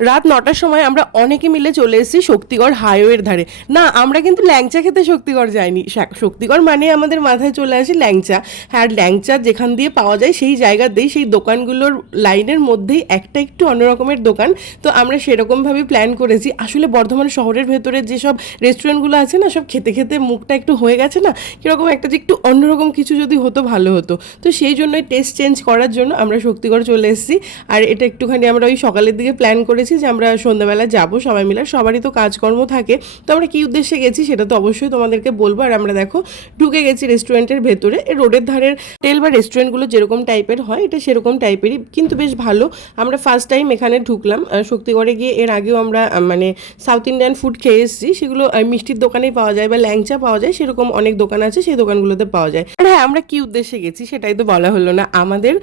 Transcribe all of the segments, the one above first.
রাত নটার সময় আমরা অনেকে মিলে চলে এসেছি শক্তিগড় হাইওয়ের ধারে। না, আমরা কিন্তু ল্যাংচা খেতে শক্তিগড় যাইনি। শক্তিগড় মানে আমাদের মাথায় চলে আসে ল্যাংচা। হ্যাঁ ল্যাংচা যেখান দিয়ে পাওয়া যায় সেই জায়গাতেই সেই দোকানগুলোর লাইনের মধ্যেই একটা একটু অন্যরকমের দোকান। তো আমরা সেরকমভাবে প্ল্যান করেছি। আসলে বর্ধমান শহরের ভেতরে যেসব রেস্টুরেন্টগুলো আছে না, সব খেতে খেতে মুখটা একটু হয়ে গেছে না, কীরকম একটা যে একটু অন্যরকম কিছু যদি হতো, ভালো হতো। তো সেই জন্যই টেস্ট চেঞ্জ করার জন্য আমরা শক্তিগড় চলে এসেছি। আর এটা একটুখানি আমরা ওই সকালের দিকে প্ল্যান করেছি যে আমরা সন্ধ্যাবেলা যাব, সবাই মিলে। সবারই তো কাজকর্ম থাকে। তো আমরা কী উদ্দেশ্যে গেছি সেটা তো অবশ্যই তোমাদেরকে বলব। আর আমরা দেখো, ঢুকে গেছি রেস্টুরেন্টের ভেতরে। রোডের ধারের হোটেল বা রেস্টুরেন্টগুলো যেরকম টাইপের হয়, এটা সেরকম টাইপেরই কিন্তু বেশ ভালো। আমরা ফার্স্ট টাইম এখানে ঢুকলাম। শক্তিগড়ে গিয়ে এর আগেও আমরা মানে সাউথ ইন্ডিয়ান ফুড খেয়ে এসেছি। সেগুলো মিষ্টির দোকানেই পাওয়া যায় বা ল্যাংচা পাওয়া যায়। সেরকম অনেক দোকান আছে, সেই দোকানগুলোতে পাওয়া যায়। আর হ্যাঁ আমরা কি উদ্দেশ্যে গেছি সেটাই তো বলা হলো না। আমাদের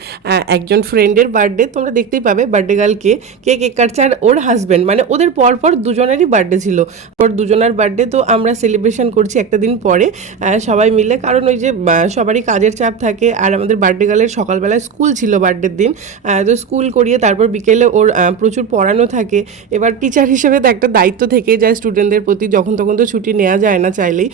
একজন ফ্রেন্ডের বার্থডে তোমরা দেখতেই পাবে। বার্থডে গার্লকে কে কেক কাটছে আর ওর হাজব্যান্ড মানে ওদের পর পর দুজনেরই বার্থডে ছিল। ওর দুজনের বার্থডে তো আমরা সেলিব্রেশন করছি একটা দিন পরে সবাই মিলে। কারণ ওই যে সবারই কাজের চাপ থাকে। আর আমাদের বার্থডে গার্লের সকালবেলায় স্কুল ছিল বার্থডের দিন। তো স্কুল করিয়ে তারপর বিকেলে ওর প্রচুর পড়ানো থাকে। এবার টিচার হিসেবে তো একটা দায়িত্ব থেকে যায় স্টুডেন্টদের প্রতি। যখন তখন তো ছুটি নেওয়া যায় না চাইলেই।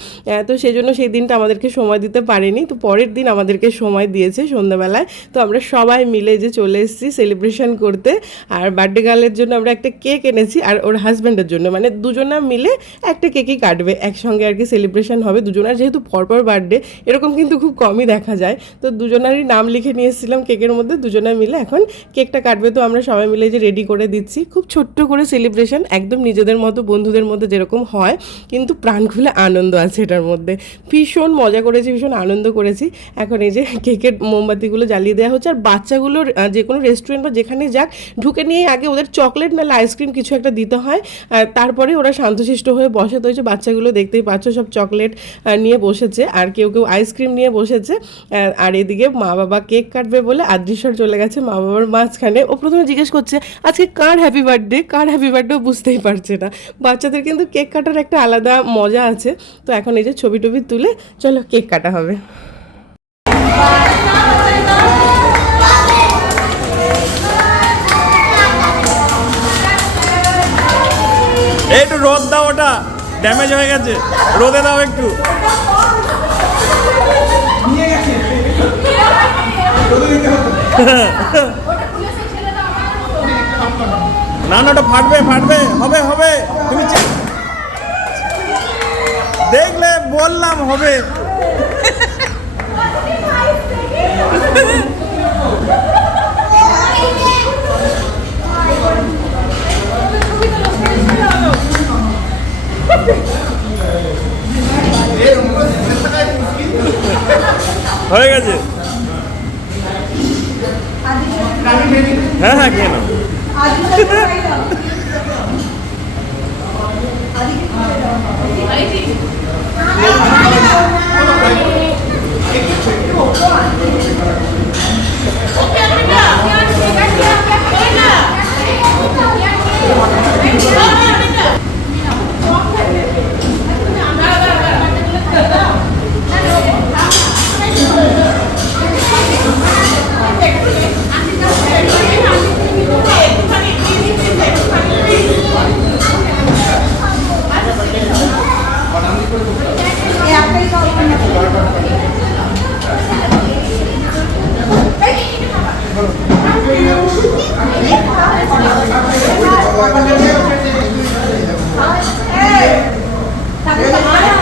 তো সেই জন্য সেই দিনটা আমাদেরকে সময় দিতে পারেনি। তো পরের দিন আমাদেরকে সময় দিয়েছে সন্ধ্যাবেলায়। তো আমরা সবাই মিলে যে চলে এসেছি সেলিব্রেশন করতে। আর বার্থডে গার্লের জন্য আমরা একটা কেক এনেছি আর ওর হাজব্যান্ডের জন্য। মানে দুজনা মিলে একটা কেকই কাটবে। একসঙ্গে আর কি সেলিব্রেশন হবে দুজনার। যেহেতু পরপর বার্থডে এরকম কিন্তু খুব কমই দেখা যায়। তো দুজনারই নাম লিখে নিয়ে এসেছিলাম কেকের মধ্যে। দুজনে মিলে এখন কেকটা কাটবে। তো আমরা সবাই মিলে যে রেডি করে দিচ্ছি। খুব ছোট্ট করে সেলিব্রেশন একদম নিজেদের মতো, বন্ধুদের মধ্যে যেরকম হয়, কিন্তু প্রাণ খুলে আনন্দ আছে এটার মধ্যে। ভীষণ মজা করেছি, ভীষণ আনন্দ করেছি। এখন এই যে কেকের মোমবাতিগুলো জ্বালিয়ে দেওয়া হচ্ছে। আর বাচ্চাগুলোর যে কোনো রেস্টুরেন্ট বা যেখানে যাক, ঢুকে নিয়ে আগে ওদের চকলেট নাহলে আইসক্রিম কিছু একটা দিতে হয় তারপরে ওরা শান্তশিষ্ট হয়ে বসে। তো যে বাচ্চাগুলো দেখতেই পাচ্ছ, সব চকলেট নিয়ে বসেছে, আর কেউ কেউ আইসক্রিম নিয়ে বসেছে আর এদিকে মা বাবা কেক কাটবে বলে আদৃশ্বর চলে গেছে মা বাবার মাঝখানে। ও প্রথমে জিজ্ঞেস করছে, আজকে কার হ্যাপি বার্থডে কার হ্যাপি বার্থডে বুঝতেই পারছে না। বাচ্চাদের কিন্তু কেক কাটার একটা আলাদা মজা আছে। তো এখন এই যে ছবি টবি তুলে, চলো কেক কাটা হবে। একটু রোদ দাও ওটা। ড্যামেজ হয়ে গেছে। রোদে দাও একটু। না না, ওটা ফাটবে ফাটবে। হবে হবে। তুমি দেখলে বললাম হবে। হয়ে গেছে হ্যাঁ হ্যাঁ খেয়ে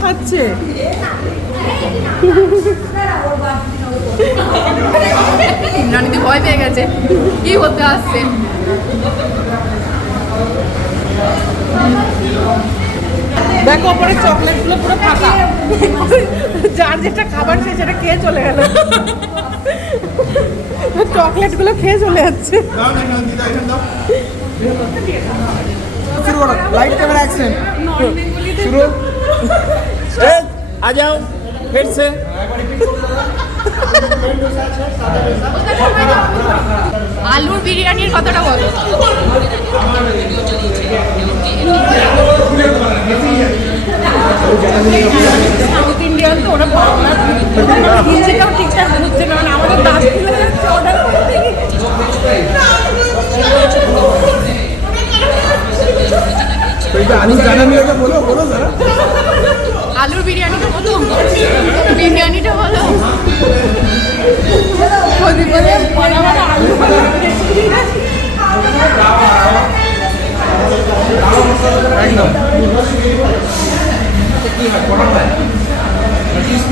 খাচ্ছে। নানিতে ভয় পেয়ে গেছে। কি হতে আসছে? দেখো ওপরে চকলেটগুলো পুরো ফাঁকা। যার যেটা খাবার সে সেটা খেয়ে চলে গেল। চকলেটগুলো খেয়ে চলে যাচ্ছে। শুরু করো লাইট ক্যামেরা অ্যাকশন শুরু ए, आ जाओ फिर से আলুর বিরিয়ানির কথাটা বলো সাউথ ইন্ডিয়ান তো ওরা বাংলা হিন্দিটাও ঠিকঠাক বুঝছে না মানে আমাদের দাস দিলে যাচ্ছে অর্ডার করতে আলুর বিরিয়ানিটা বলো বিরিয়ানিটা বলো আলু হয়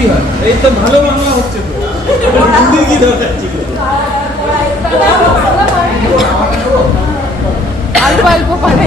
হয় এই তো ভালো বাংলা হচ্ছে তো হিন্দি কি দরকার ছিল অল্প অল্প করে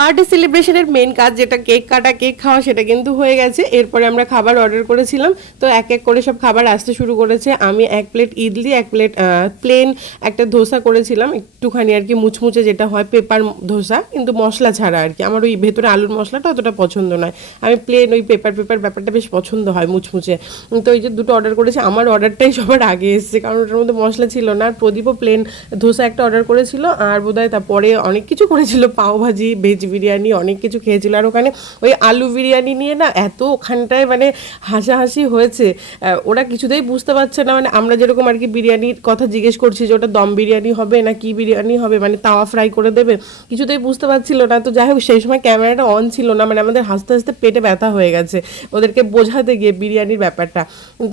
বার্থডে সেলিব্রেশনের মেন কাজ যেটা কেক কাটা কেক খাওয়া, সেটা কিন্তু হয়ে গেছে। এরপরে আমরা খাবার অর্ডার করেছিলাম। তো এক এক করে সব খাবার আসতে শুরু করেছে। আমি এক প্লেট ইডলি, এক প্লেট প্লেন একটা ধোসা করেছিলাম। একটুখানি আর কি মুচমুচে যেটা হয় পেপার ধোসা। কিন্তু মশলা ছাড়া আর কি। আমার ওই ভেতরে আলুর মশলাটা অতটা পছন্দ নয়। আমি প্লেন ওই পেপার পেপার ব্যাপারটা বেশ পছন্দ হয় মুচমুচে। তো এই যে দুটো অর্ডার করেছে, আমার অর্ডারটাই সবার আগে এসেছে। কারণ ওটার মধ্যে মশলা ছিল না। আর প্রদীপও প্লেন ধোসা একটা অর্ডার করেছিল। আর বোধহয় তারপরে অনেক কিছু করেছিল। পাওভাজি ভেজ বিরিয়ানি অনেক কিছু খেয়েছিল। আর ওখানে ওই আলু বিরিয়ানি নিয়ে না এত ওখানটায় মানে হাসাহাসি হয়েছে। ওরা কিছুতেই বুঝতে পারছে না। মানে আমরা যেরকম আর কি বিরিয়ানির কথা জিজ্ঞেস করছি যে ওটা দম বিরিয়ানি হবে না কি বিরিয়ানি হবে মানে তাওয়া ফ্রাই করে দেবে, কিছুতেই বুঝতে পারছিল না। তো যাই হোক, সেই সময় ক্যামেরাটা অন ছিল না। মানে আমাদের হাসতে হাসতে পেটে ব্যথা হয়ে গেছে ওদেরকে বোঝাতে গিয়ে বিরিয়ানির ব্যাপারটা।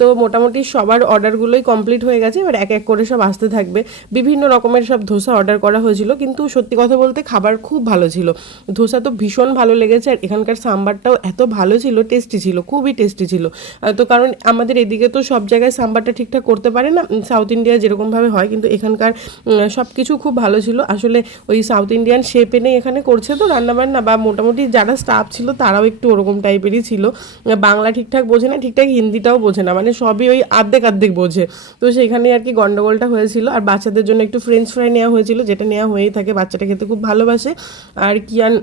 তো মোটামুটি সবার অর্ডারগুলোই কমপ্লিট হয়ে গেছে। এবার এক এক করে সব আসতে থাকবে। বিভিন্ন রকমের সব ধোসা অর্ডার করা হয়েছিল। কিন্তু সত্যি কথা বলতে খাবার খুব ভালো ছিল। ধোসা তো ভীষণ ভালো লেগেছে আর এখানকার সাম্বারটাও এত ভালো ছিল টেস্টি ছিল, খুবই টেস্টি ছিল। তো কারণ আমাদের এদিকে তো সব জায়গায় সাম্বারটা ঠিকঠাক করতে পারে না সাউথ ইন্ডিয়া যেরকমভাবে হয়, কিন্তু এখানকার সব কিছু খুব ভালো ছিল। আসলে ওই সাউথ ইন্ডিয়ান শেপ নেই এখানে করছে তো রান্নাবান্না বা মোটামুটি যারা স্টাফ ছিল তারাও একটু ওরকম টাইপেরই ছিল। বাংলা ঠিকঠাক বোঝে না, ঠিকঠাক হিন্দিটাও বোঝে না মানে সবই ওই আর্ধেক আর্ধেক বোঝে। তো সেখানে আর কি গন্ডগোলটা হয়েছিল আর বাচ্চাদের জন্য একটু ফ্রেঞ্চ ফ্রাই নেওয়া হয়েছিল, যেটা নেওয়া হয়েই থাকে, বাচ্চাটা খেতে খুব ভালোবাসে। আর কিয়ান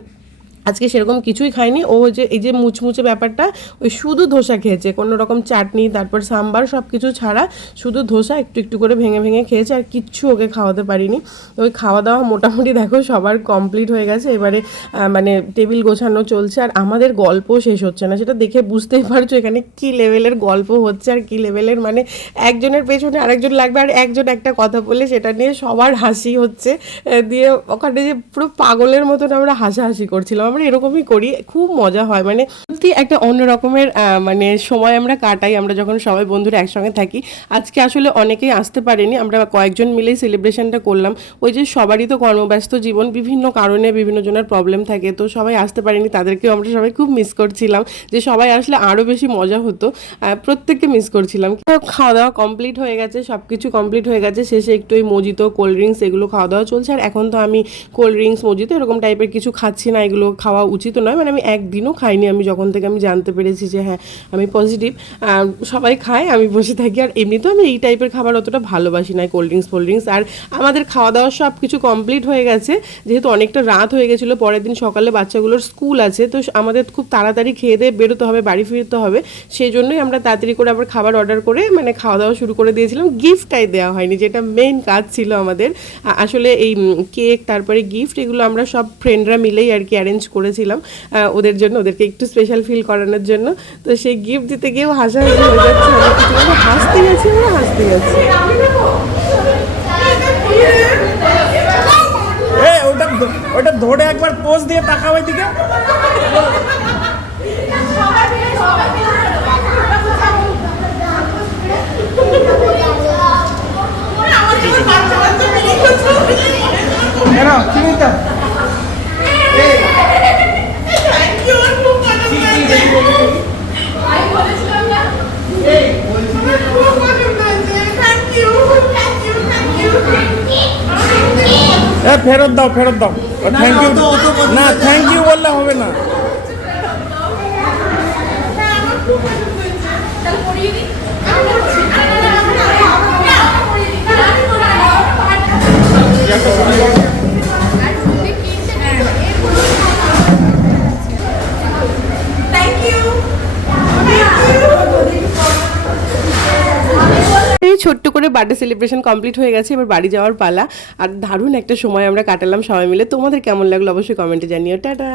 আজকে সেরকম কিছুই খায়নি ও যে, এই যে মুচমুচে ব্যাপারটা, ওই শুধু ধোসা খেয়েছে। কোনো রকম চাটনি, তারপর সাম্বার সব কিছু ছাড়া শুধু ধোসা একটু একটু করে ভেঙে ভেঙে খেয়েছে আর কিচ্ছু ওকে খাওয়াতে পারিনি। ওই খাওয়া দাওয়া মোটামুটি দেখো সবার কমপ্লিট হয়ে গেছে। এবারে মানে টেবিল গোছানো চলছে আর আমাদের গল্প শেষ হচ্ছে না। সেটা দেখে বুঝতেই পারছ এখানে কি লেভেলের গল্প হচ্ছে আর কি লেভেলের মানে একজনের পেছনে আরেকজন লাগবে আর একজন একটা কথা বলে সেটা নিয়ে সবার হাসি হচ্ছে। দিয়ে ওখানে যে পুরো পাগলের মতন আমরা হাসাহাসি করছিলাম। আমরা এরকমই করি খুব মজা হয়। মানে সত্যি একটা অন্য রকমের মানে সময় আমরা কাটাই। আমরা যখন সবাই বন্ধুরা একসঙ্গে থাকি, আজকে আসলে অনেকেই আসতে পারেনি। আমরা কয়েকজন মিলেই সেলিব্রেশনটা করলাম। ওই যে সবারই তো কর্মব্যস্ত জীবন, বিভিন্ন কারণে বিভিন্ন জনের প্রবলেম থাকে। তো সবাই আসতে পারেনি, তাদেরকেও আমরা সবাই খুব মিস করছিলাম। যে সবাই আসলে আরও বেশি মজা হতো। প্রত্যেককে মিস করছিলাম। খাওয়া দাওয়া কমপ্লিট হয়ে গেছে সব কিছু কমপ্লিট হয়ে গেছে। শেষে একটু ওই মজিত কোল্ড ড্রিঙ্কস এগুলো খাওয়া দাওয়া চলছে। আর এখন তো আমি কোল্ড ড্রিঙ্কস মজিতো এরকম টাইপের কিছু খাচ্ছি না। এগুলো খাওয়া উচিত নয়। মানে আমি একদিনও খাইনি আমি যখন থেকে আমি জানতে পেরেছি যে হ্যাঁ আমি পজিটিভ সবাই খায়, আমি বসে থাকি। আর এমনিতেও আমি এই টাইপের খাবার অতটা ভালোবাসি না কোল্ড ড্রিঙ্কস ফোল্ড ড্রিঙ্কস আর আমাদের খাওয়া দাওয়া সব কিছু কমপ্লিট হয়ে গেছে, যেহেতু অনেকটা রাত হয়ে গেছিল, পরের দিন সকালে বাচ্চাগুলোর স্কুল আছে, তো আমাদের খুব তাড়াতাড়ি খেয়ে দিয়ে বেরোতে হবে, বাড়ি ফিরতে হবে। সেই জন্যই আমরা তাড়াতাড়ি করে আবার খাবার অর্ডার করে মানে খাওয়া দাওয়া শুরু করে দিয়েছিলাম। গিফটটাই দেওয়া হয়নি, যেটা মেন কাজ ছিল আমাদের। আসলে এই কেক তারপরে গিফট এগুলো আমরা সব ফ্রেন্ডরা মিলেই আর কি অ্যারেঞ্জ করেছিলাম। ওদের জন্য, ওদেরকে একটু স্পেশাল ফিল করানোর জন্য। তো সেই গিফট দিতে গিয়েও হাসাহাসি হয়ে যাচ্ছে। হাসতে গেছি আমরা হাসতে গেছি। ওটা ওটা ধরে একবার পোজ দিয়ে তাকাও এদিকে। কেন কি নিতে? ফেরত দাও ফেরত দাও। থ্যাংক ইউ না থ্যাংক ইউ বললে হবে না। ছোট্ট করে বার্থডে সেলিব্রেশন কমপ্লিট হয়ে গেছে, এবার বাড়ি যাওয়ার পালা। আর দারুণ একটা সময় আমরা কাটালাম সবাই মিলে। তোমাদের কেমন লাগল অবশ্যই কমেন্টে জানিও। টাটা!